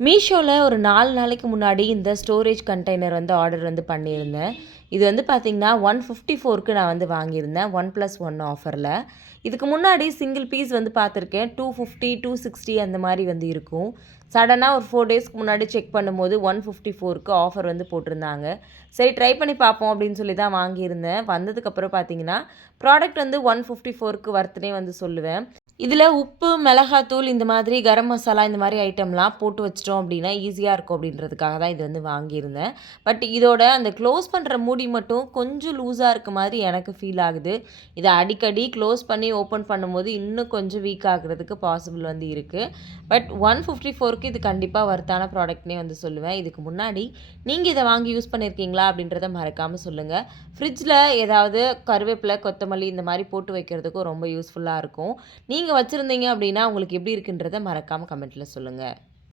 மீஷோவில் ஒரு 4 நாளைக்கு முன்னாடி இந்த ஸ்டோரேஜ் கண்டெய்னர் ஆர்டர் பண்ணியிருந்தேன். இது பார்த்தீங்கன்னா 154க்கு நான் வாங்கியிருந்தேன் 1+1 ஆஃபரில். இதுக்கு முன்னாடி சிங்கிள் பீஸ் பார்த்துருக்கேன் 250 260 அந்த மாதிரி இருக்கும். சடனாக ஒரு 4 டேஸ்க்கு முன்னாடி செக் பண்ணும்போது 154க்கு ஆஃபர் போட்டிருந்தாங்க. சரி ட்ரை பண்ணி பார்ப்போம் அப்படின்னு சொல்லி தான் வாங்கியிருந்தேன். வந்ததுக்கப்புறம் பார்த்தீங்கன்னா ப்ராடக்ட் 154க்கு வர்த்துனே சொல்லுவேன். இதில் உப்பு, மிளகாத்தூள் இந்த மாதிரி கரம் மசாலா இந்த மாதிரி ஐட்டம்லாம் போட்டு வச்சிட்டோம் அப்படின்னா ஈஸியாக இருக்கும் அப்படின்றதுக்காக தான் இது வாங்கியிருந்தேன். பட் இதோட அந்த க்ளோஸ் பண்ணுற மூடி மட்டும் கொஞ்சம் லூஸாக இருக்க மாதிரி எனக்கு ஃபீல் ஆகுது. இதை அடிக்கடி க்ளோஸ் பண்ணி ஓப்பன் பண்ணும்போது இன்னும் கொஞ்சம் வீக் ஆகுறதுக்கு பாசிபிள் இருக்குது. பட் 154க்கு இது கண்டிப்பாக வர்த்தான ப்ராடக்ட்னே சொல்லுவேன். இதுக்கு முன்னாடி நீங்கள் இதை வாங்கி யூஸ் பண்ணியிருக்கீங்களா அப்படின்றத மறக்காமல் சொல்லுங்கள். ஃப்ரிட்ஜில் ஏதாவது கருவேப்பிலை, கொத்தமல்லி இந்த மாதிரி போட்டு வைக்கிறதுக்கும் ரொம்ப யூஸ்ஃபுல்லாக இருக்கும். நீங்கள் வச்சுருந்தீங்க அப்படின்னா உங்களுக்கு எப்படி இருக்குன்றதை மறக்காமல் கமெண்ட்டில் சொல்லுங்கள்.